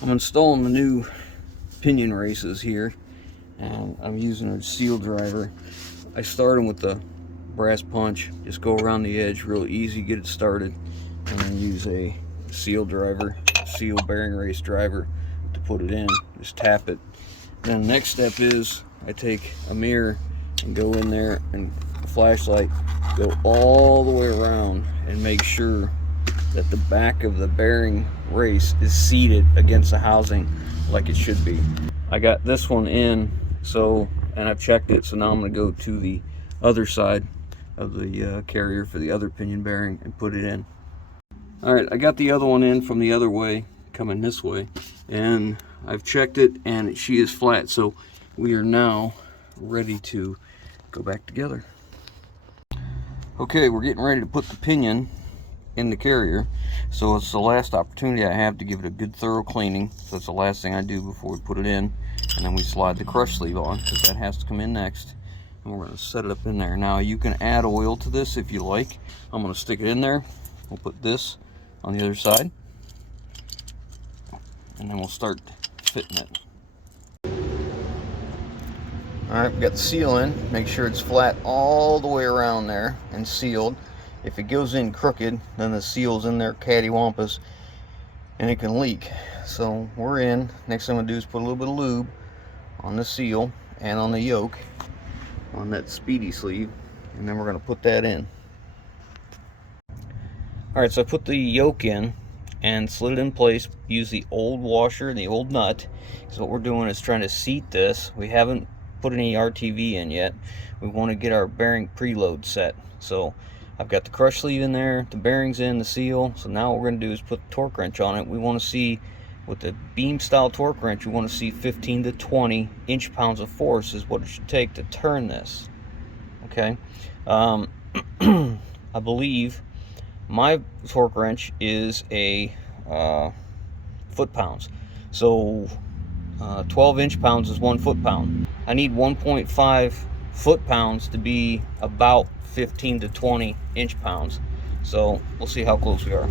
I'm installing the new pinion races here, and I'm using a seal driver. I start them with the brass punch, just go around the edge real easy, get it started, and then use a seal driver, seal bearing race driver to put it in. Just tap it. Then the next step is I take a mirror and go in there and a flashlight, go all the way around and make sure that the back of the bearing race is seated against the housing like it should be. I got this one in, so, and I've checked it, so now I'm going to go to the other side of the carrier for the other pinion bearing and put it in. Alright, I got the other one in from the other way, coming this way, and I've checked it and she is flat, so we are now ready to go back together. Okay, we're getting ready to put the pinion in the carrier, so it's the last opportunity I have to give it a good thorough cleaning. So it's the last thing I do before we put it in, and then we slide the crush sleeve on because that has to come in next, and we're going to set it up in there. Now you can add oil to this if you like. I'm going to stick it in there. We'll put this on the other side, and then we'll start fitting it. Alright, we got the seal in. Make sure it's flat all the way around there and sealed. If it goes in crooked, then the seal's in there cattywampus and it can leak. So we're in. Next thing I'm going to do is put a little bit of lube on the seal and on the yoke on that speedy sleeve, and then we're going to put that in. Alright, so I put the yoke in and slid it in place. Use the old washer and the old nut. So what we're doing is trying to seat this. We haven't put any RTV in yet. We want to get our bearing preload set. So I've got the crush sleeve in there, the bearings in, the seal. So now what we're going to do is put the torque wrench on it. We want to see, with the beam style torque wrench, we want to see 15 to 20 inch-pounds of force is what it should take to turn this. Okay. I believe my torque wrench is a foot-pounds. So 12 inch-pounds is 1 foot-pound. I need 1.5 foot-pounds to be about 15 to 20 inch-pounds. So we'll see how close we are.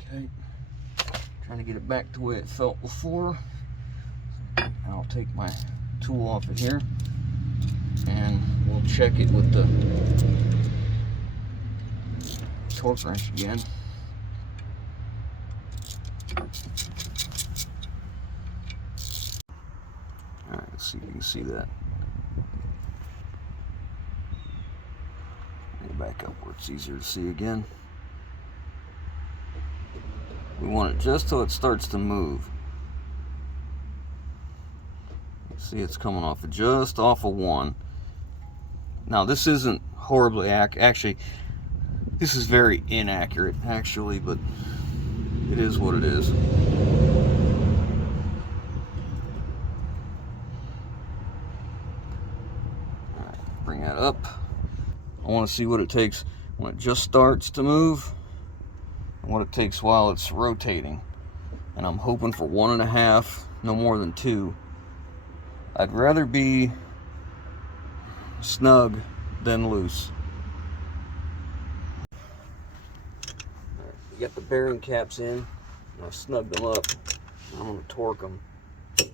Okay, trying to get it back to the way it felt before. I'll take my tool off of here and we'll check it with the torque wrench again. Alright, let's see if you can see that. Get back up where it's easier to see again. We want it just till it starts to move. See, it's coming off of just off of 1. Now this isn't horribly actually, this is very inaccurate actually, but it is what it is. All right, bring that up. I want to see what it takes when it just starts to move and what it takes while it's rotating, and I'm hoping for 1.5, no more than 2. I'd rather be snug than loose. Right, we got the bearing caps in, and I've snugged them up. I'm going to torque them. The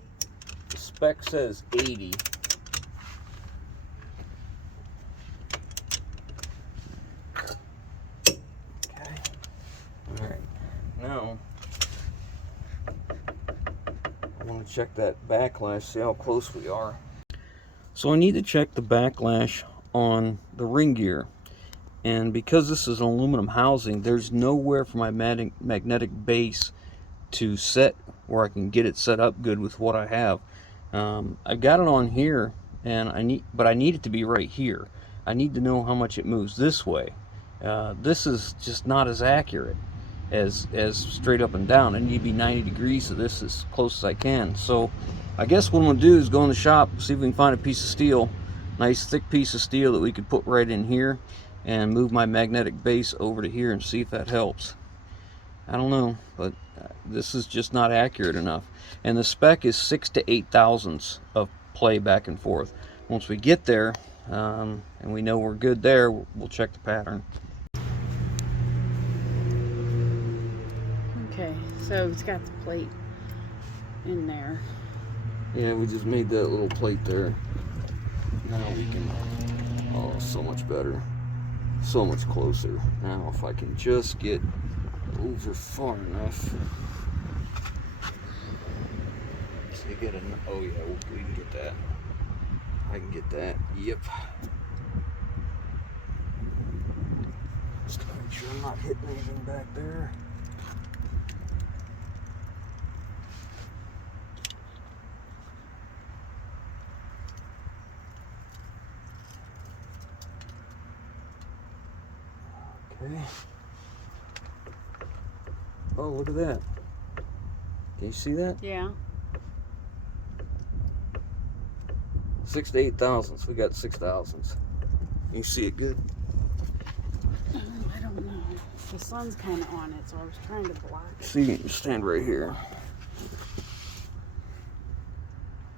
spec says 80. Okay. Alright, now I want to check that backlash, see how close we are. So I need to check the backlash on the ring gear, and because this is an aluminum housing, there's nowhere for my magnetic base to set where I can get it set up good with what I have. I've got it on here, and I need it to be right here. I need to know how much it moves this way. This is just not as accurate as straight up and down. I need to be 90 degrees of this as close as I can. So I guess what I'm going to do is go in the shop, see if we can find a piece of steel, nice thick piece of steel that we could put right in here, and move my magnetic base over to here and see if that helps. I don't know, but this is just not accurate enough. And the spec is 6 to 8 thousandths of play back and forth. Once we get there, and we know we're good there, we'll check the pattern. Okay, so it's got the plate in there. Yeah, we just made that little plate there. Now we can, oh, so much better. So much closer. Now if I can just get over far enough. So you get an, oh yeah, we can get that. I can get that, yep. Just to make sure I'm not hitting anything back there. Okay. Oh, look at that. Can you see that? Yeah. 6 to 8 thousandths. We got 6 thousandths. You see it good? I don't know. The sun's kind of on it, so I was trying to block it. See, stand right here.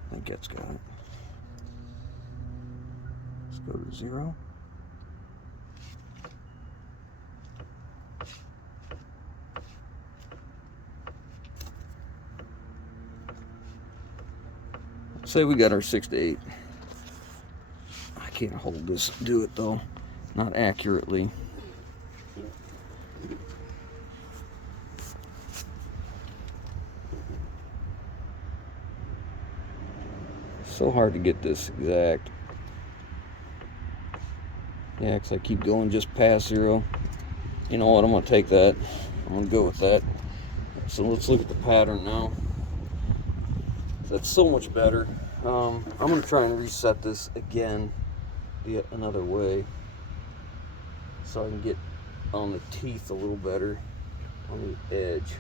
I think that's got it. Let's go to 0. Say we got our 6 to 8. I can't hold this, do it though. Not accurately. So hard to get this exact. Yeah, because I keep going just past 0. You know what, I'm going to take that. I'm going to go with that. So let's look at the pattern now. That's so much better. I'm going to try and reset this again another way so I can get on the teeth a little better on the edge.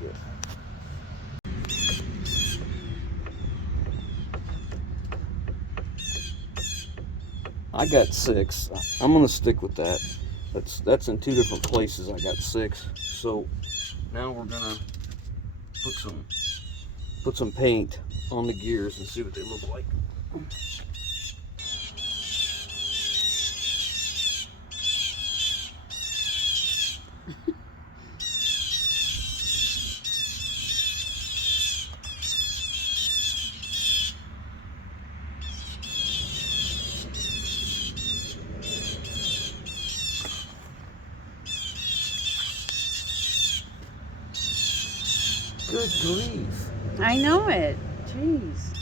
Good. I got 6. I'm going to stick with that. That's in 2 different places. I got 6. So now we're gonna put some paint on the gears and see what they look like. Good grief. I know it. Jeez.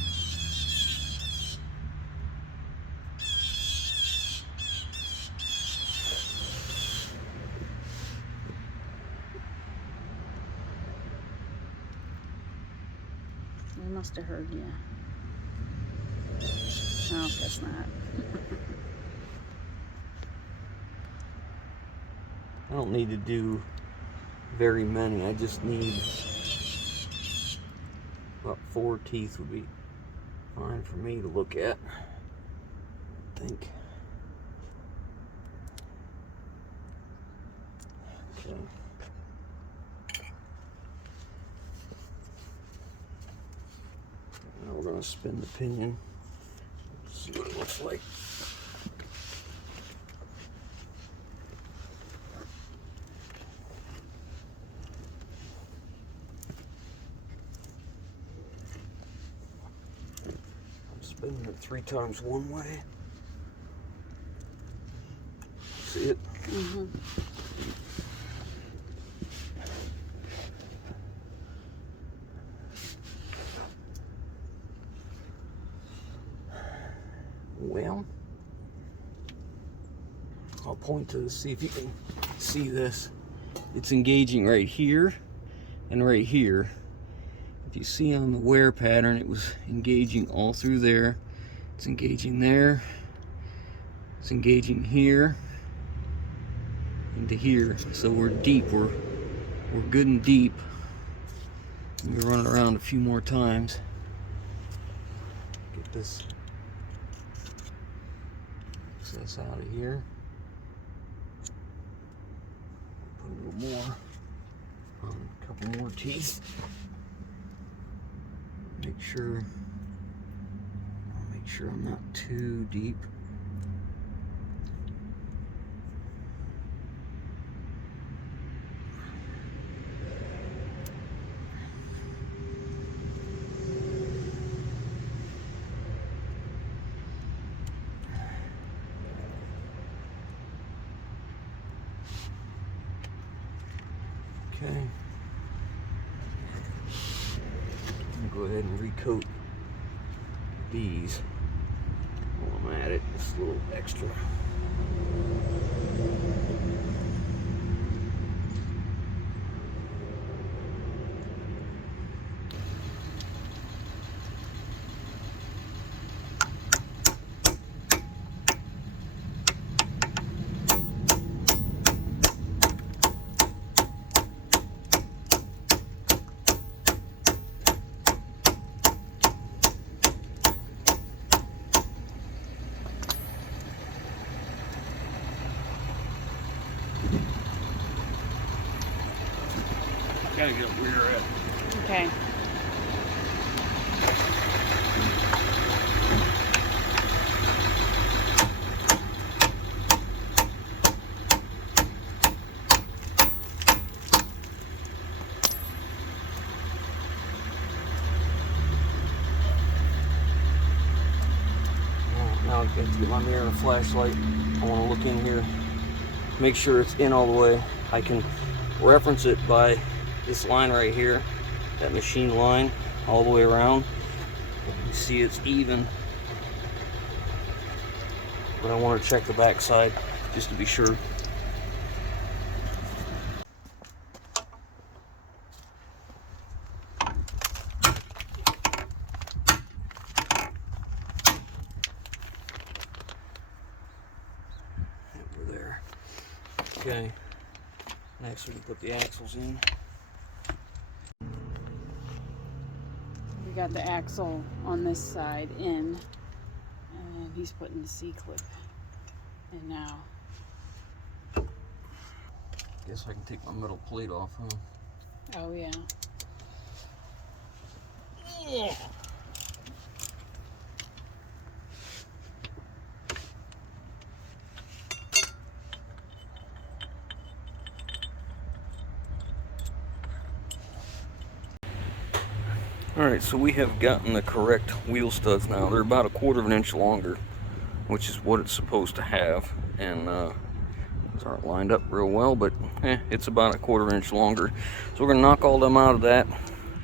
They must have heard you. No, guess not. I don't need to do very many. I just need about 4 teeth would be fine for me to look at, I think. Okay. Now we're going to spin the pinion. See what it looks like. Spinning it 3 times one way. See it? Mm-hmm. Well, I'll point to see if you can see this. It's engaging right here and right here. If you see on the wear pattern, it was engaging all through there. It's engaging there. It's engaging here into here. So we're deep. We're good and deep. Let me run it around a few more times. Get this excess out of here. Put a little more on a couple more teeth. Make sure I'm not too deep. Okay. I'm gonna go ahead and recoat these while I'm at it. Just a little extra. Gotta get up where you're at. Okay. Now I can get my mirror and a flashlight. I want to look in here, make sure it's in all the way. I can reference it by this line right here, that machine line, all the way around. You see it's even, but I want to check the back side just to be sure. Over there. Okay. Next we can put the axles in. We got the axle on this side in, and he's putting the C-clip in now. Guess I can take my metal plate off, huh? Oh yeah. Yeah. Alright, so we have gotten the correct wheel studs now. They're about 1/4 of an inch longer, which is what it's supposed to have. And these aren't lined up real well, but it's about 1/4 of an inch longer. So we're going to knock all them out of that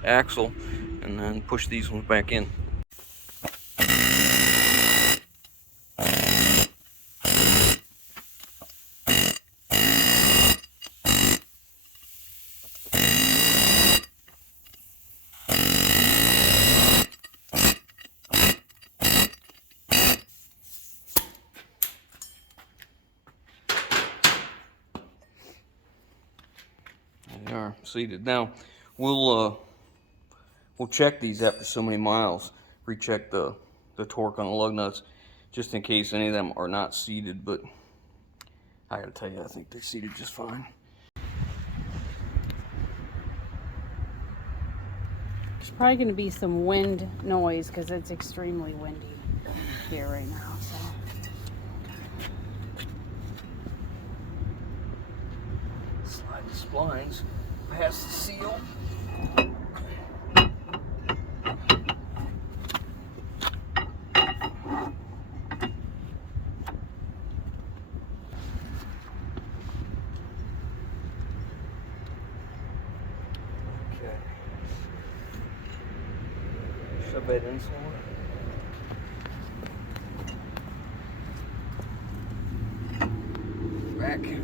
axle and then push these ones back in. They are seated. Now we'll check these after so many miles. Recheck the torque on the lug nuts, just in case any of them are not seated. But I gotta tell you, I think they're seated just fine. There's probably going to be some wind noise because it's extremely windy here right now. So. Slide the splines past the seal. Okay. Shove that in somewhere. Back. Okay,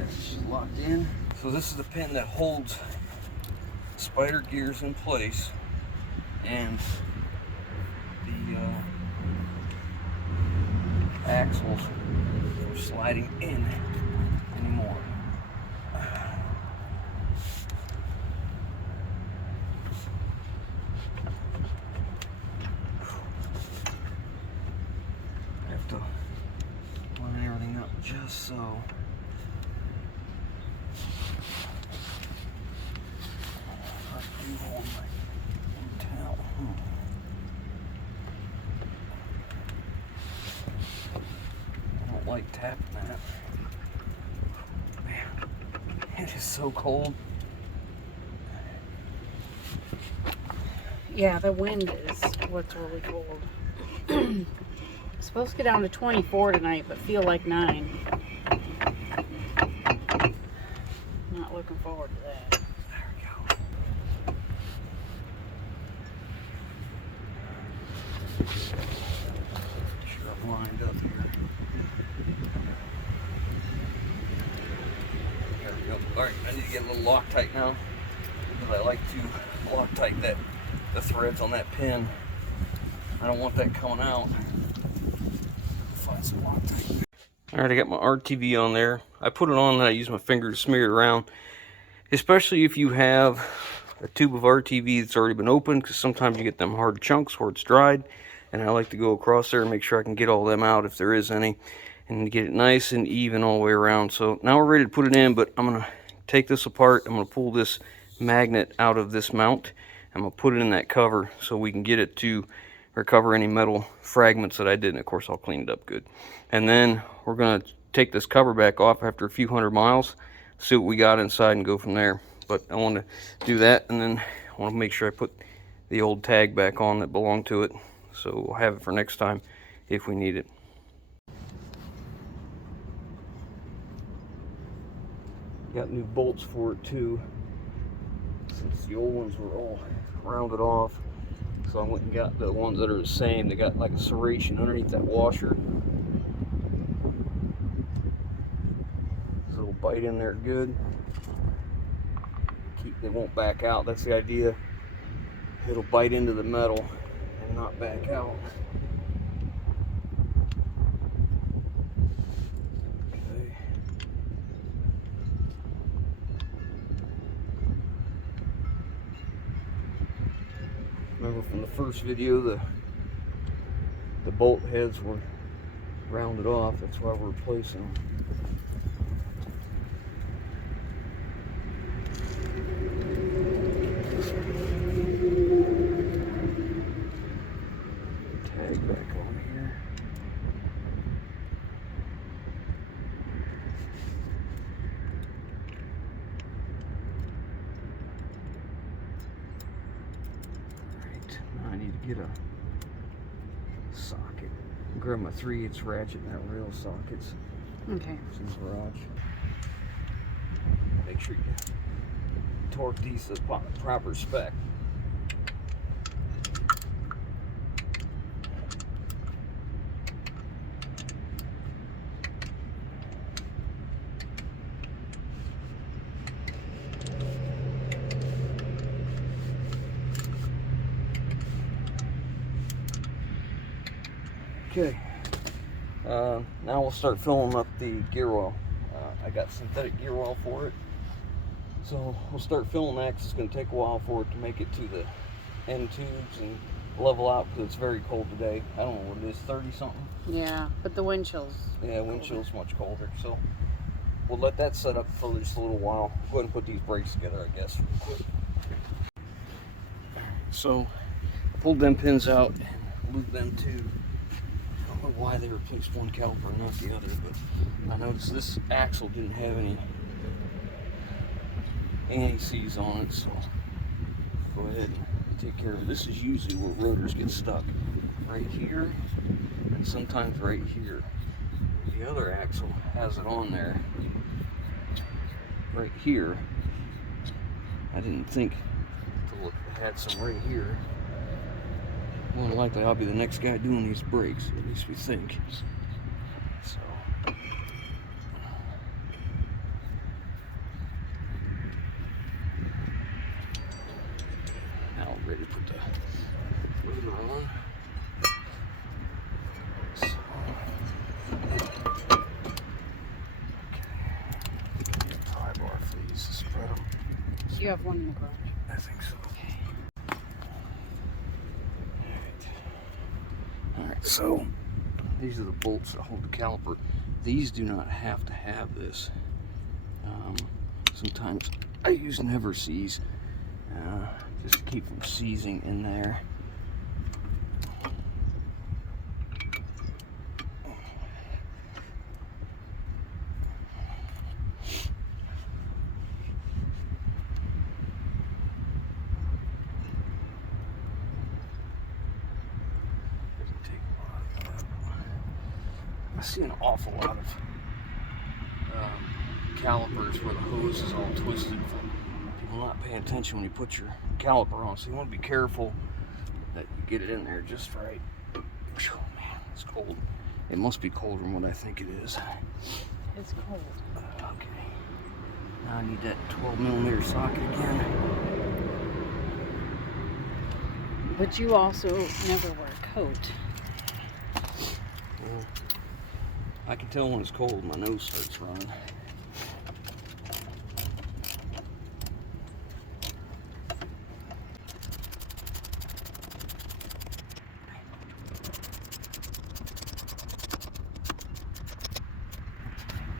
it's locked in. So this is the pin that holds spider gears in place, and the axles from sliding in anymore. I have to lining up just so. I don't like tapping that. Man, it is so cold. Yeah, the wind is what's really cold. It's supposed to get down to 24 tonight, but feel like 9. Not looking forward to that. There we go. Make sure I'm lined up here. There we go. Alright, I need to get a little Loctite now, because I like to Loctite the threads on that pin. I don't want that coming out. Find some Loctite. Alright, I got my RTV on there. I put it on and I use my finger to smear it around. Especially if you have a tube of RTV that's already been opened, because sometimes you get them hard chunks where it's dried. And I like to go across there and make sure I can get all them out if there is any. And get it nice and even all the way around. So now we're ready to put it in, but I'm going to take this apart. I'm going to pull this magnet out of this mount. I'm going to put it in that cover so we can get it to recover any metal fragments that I did. And of course I'll clean it up good. And then we're going to take this cover back off after a few hundred miles, see what we got inside and go from there. But I want to do that, and then I want to make sure I put the old tag back on that belonged to it, so we'll have it for next time if we need it. Got new bolts for it too, since the old ones were all rounded off. So I went and got the ones that are the same. They got like a serration underneath that washer. So it'll bite in there good. They won't back out. That's the idea. It'll bite into the metal and not back out. Okay. Remember from the first video, the bolt heads were rounded off. That's why we're replacing them. Tag back on here. Alright, now I need to get a socket. Grab my 3/8 ratchet and that rail sockets. Okay. It's in the garage. Make sure you torque these to the proper spec. Okay, now we'll start filling up the gear oil. I got synthetic gear oil for it. So we'll start filling that because it's going to take a while for it to make it to the end tubes and level out because it's very cold today. I don't know what it is, 30 something? Yeah, but the wind chill's Yeah, wind chill's much colder. So we'll let that set up for just a little while. Go ahead and put these brakes together, I guess, real quick. So I pulled them pins out and looped them too. I don't know why they replaced one caliper and not the other, but I noticed this axle didn't have any anti-seize on it, so go ahead and take care of it. This is usually where rotors get stuck, right here and sometimes right here. The other axle has it on there right here. I didn't think to look, it had some right here. More than likely I'll be the next guy doing these brakes, at least we think. So now we're ready to put the rotor on. So, okay. Get a pry bar for these to spread them. You have one in the garage. I think so. Alright, so these are the bolts that hold the caliper These do not have to have this. Sometimes I use never seize just to keep from seizing in there. I see an awful lot of calipers where the hose is all twisted from people not paying attention when you put your caliper on. So you want to be careful that you get it in there just right. Oh man, it's cold. It must be colder than what I think it is. It's cold. Okay. Now I need that 12mm socket again. But you also never wear a coat. Well, I can tell when it's cold, my nose starts running.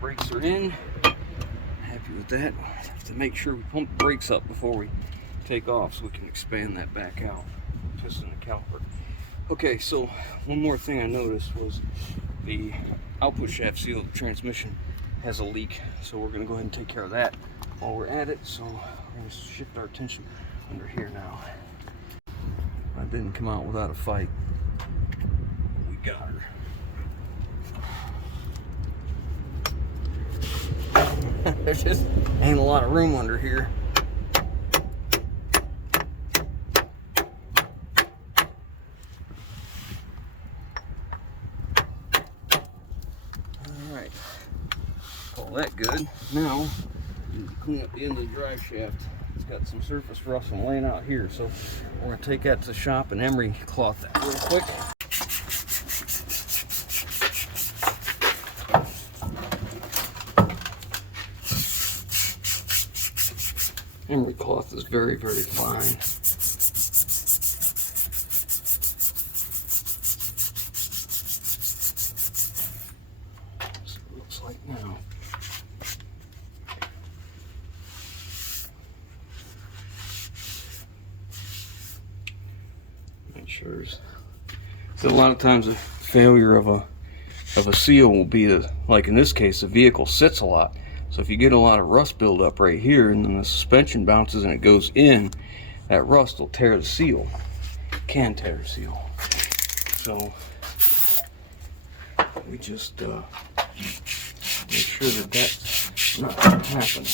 Brakes are in. Happy with that. Have to make sure we pump the brakes up before we take off so we can expand that back out. Piston the caliper. Okay, so one more thing I noticed was the output shaft seal of the transmission has a leak. So we're going to go ahead and take care of that while we're at it. So we're going to shift our attention under here now. I didn't come out without a fight. We got her. There just ain't a lot of room under here. Alright, call that good. Now, we need to clean up the end of the drive shaft. It's got some surface rust laying out here, so we're going to take that to the shop and emery cloth that real quick. Emery cloth is very, very fine. That's what it looks like now. Make sure. So a lot of times the failure of a seal will be that, like in this case, the vehicle sits a lot. So if you get a lot of rust buildup right here and then the suspension bounces and it goes in, that rust will tear the seal. Can tear the seal. So we just make sure that that's not going to happen.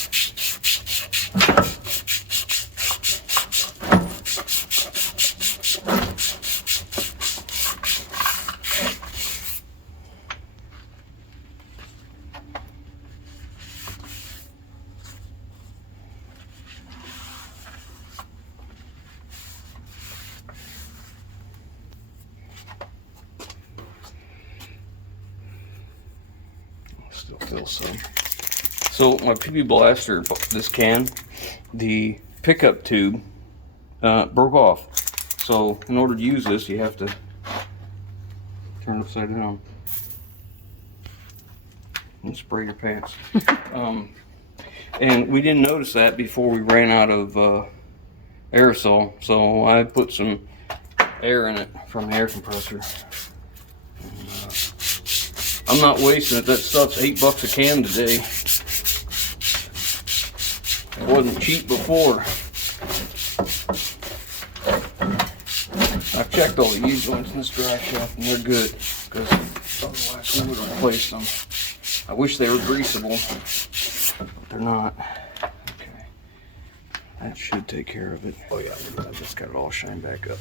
Still feel some. So my PB Blaster, this can, the pickup tube broke off. So in order to use this, you have to turn it upside down and spray your pants. And we didn't notice that before we ran out of aerosol, so I put some air in it from the air compressor. I'm not wasting it. That stuff's $8 a can today. It wasn't cheap before. I've checked all the U-joints in this drive shaft and they're good, because otherwise we would have replaced them. I wish they were greasable, but they're not. Okay, that should take care of it. Oh yeah, I just got it all shined back up.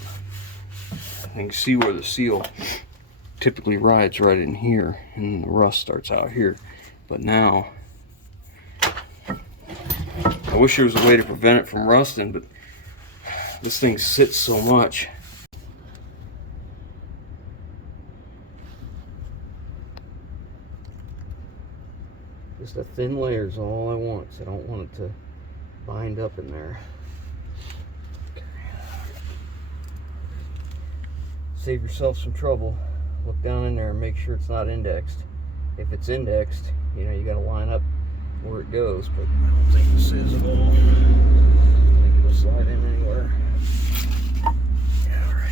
You can see where the seal typically rides right in here and the rust starts out here, but now I wish there was a way to prevent it from rusting, but this thing sits so much. Just a thin layer is all I want, so I don't want it to bind up in there. Okay. Save yourself some trouble. Look down in there and make sure it's not indexed. if it's indexed, you know, you got to line up where it goes. But I don't think this is at all. I think it'll slide in anywhere. Yeah, all right.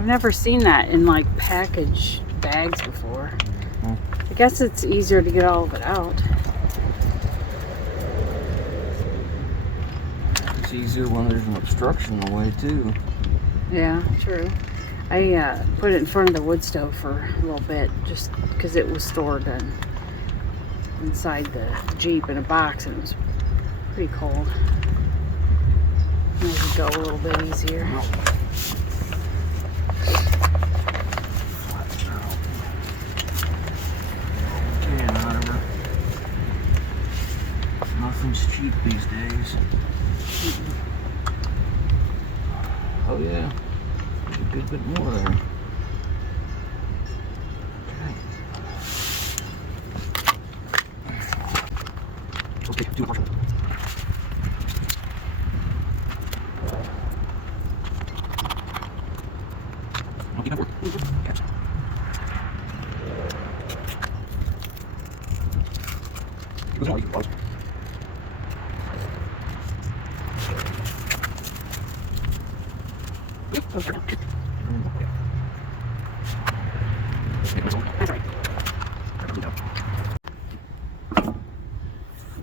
I've never seen that in like package bags before. I guess it's easier to get all of it out. It's easier when there's an obstruction in the way too. Yeah, true. I put it in front of the wood stove for a little bit just because it was stored inside the Jeep in a box and it was pretty cold. Made it go a little bit easier. Nothing's cheap these days. Oh yeah, there's a good bit more there. Okay, do it. Okay, that worked. Catch. It goes all you can close.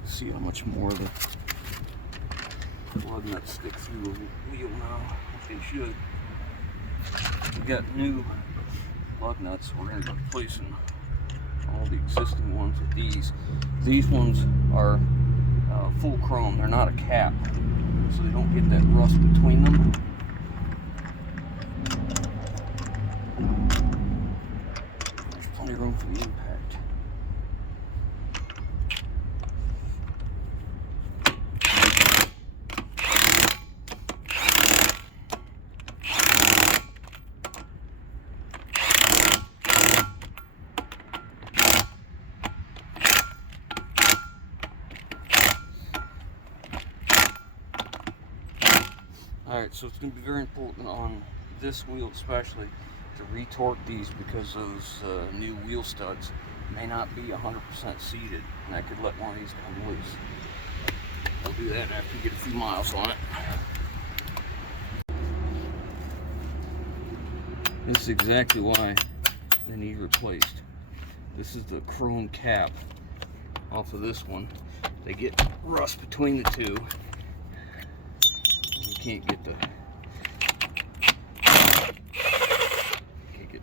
See how much more of the lug nuts stick through the wheel now, if they should. We got new lug nuts. We're going to be replacing all the existing ones with these. These ones are full chrome. They're not a cap, so they don't get that rust between them. There's plenty of room for the impact. Alright, so it's going to be very important on this wheel especially to retorque these because those new wheel studs may not be 100% seated, and that could let one of these come loose. I'll do that after you get a few miles on it. This is exactly why they need replaced. This is the chrome cap off of this one. They get rust between the two. Can't get the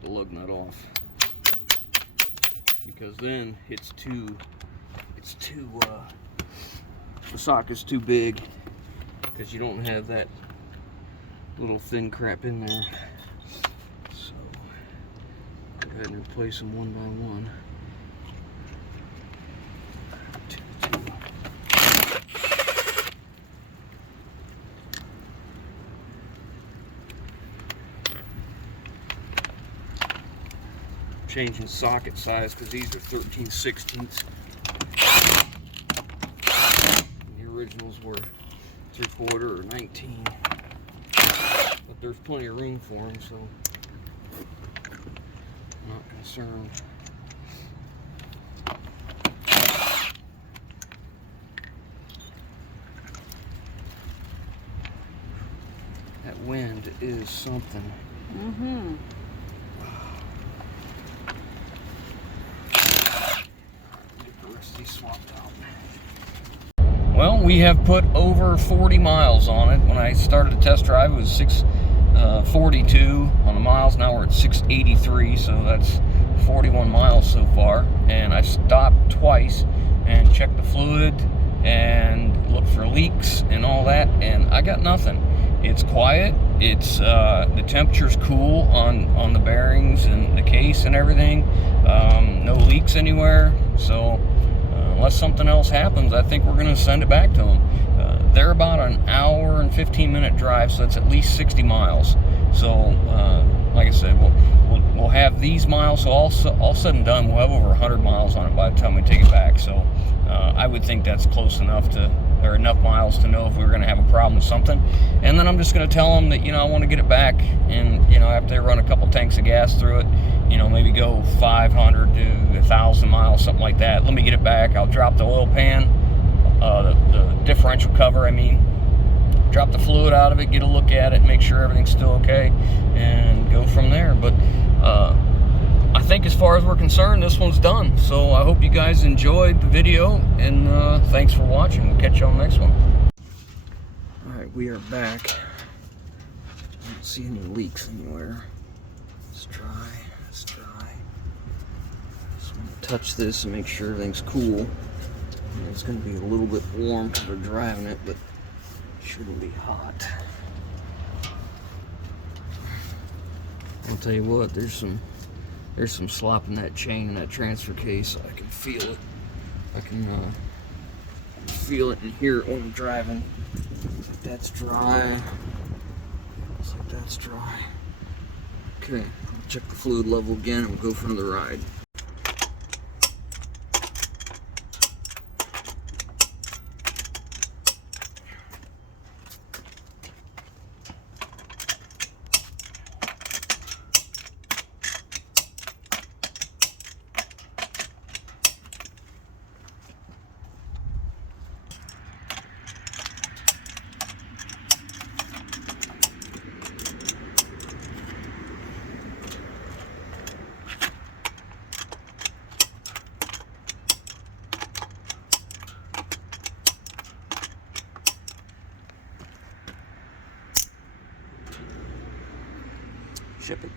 lug nut off because then it's too the socket's too big because you don't have that little thin crap in there. So go ahead and replace them one by one. Changing socket size because these are 13/16. The originals were 3/4 or 19, but there's plenty of room for them, so I'm not concerned. That wind is something. Mm-hmm. Swapped out. Well, we have put over 40 miles on it. When I started the test drive, it was 642 on the miles. Now we're at 683, so that's 41 miles so far. And I stopped twice and check the fluid and look for leaks and all that, and I got nothing. It's quiet. It's the temperature's cool on the bearings and the case and everything. No leaks anywhere. So unless something else happens, I think we're going to send it back to them. They're about an hour and 15-minute drive, so it's at least 60 miles. So like I said, we'll have these miles. So all said and done, we'll have over 100 miles on it by the time we take it back. So I would think that's close enough to, or enough miles to know if we were going to have a problem with something. And then I'm just going to tell them that, I want to get it back, and after they run a couple tanks of gas through it, maybe go 500 to 1,000 miles, something like that. Let me get it back. I'll drop the oil pan, the differential cover, drop the fluid out of it, get a look at it, make sure everything's still okay, and go from there. But I think as far as we're concerned, this one's done. So I hope you guys enjoyed the video, and thanks for watching. We'll catch you on the next one. Alright, we are back. I don't see any leaks anywhere. It's dry, it's dry. Just want to touch this and make sure everything's cool. It's going to be a little bit warm because we're driving it, but it shouldn't be hot. I'll tell you what, there's some slop in that chain in that transfer case. I can feel it. I can feel it and hear it when I'm driving. Looks like that's dry. Looks like that's dry. Okay, I'll check the fluid level again and we'll go for another ride. Ship it.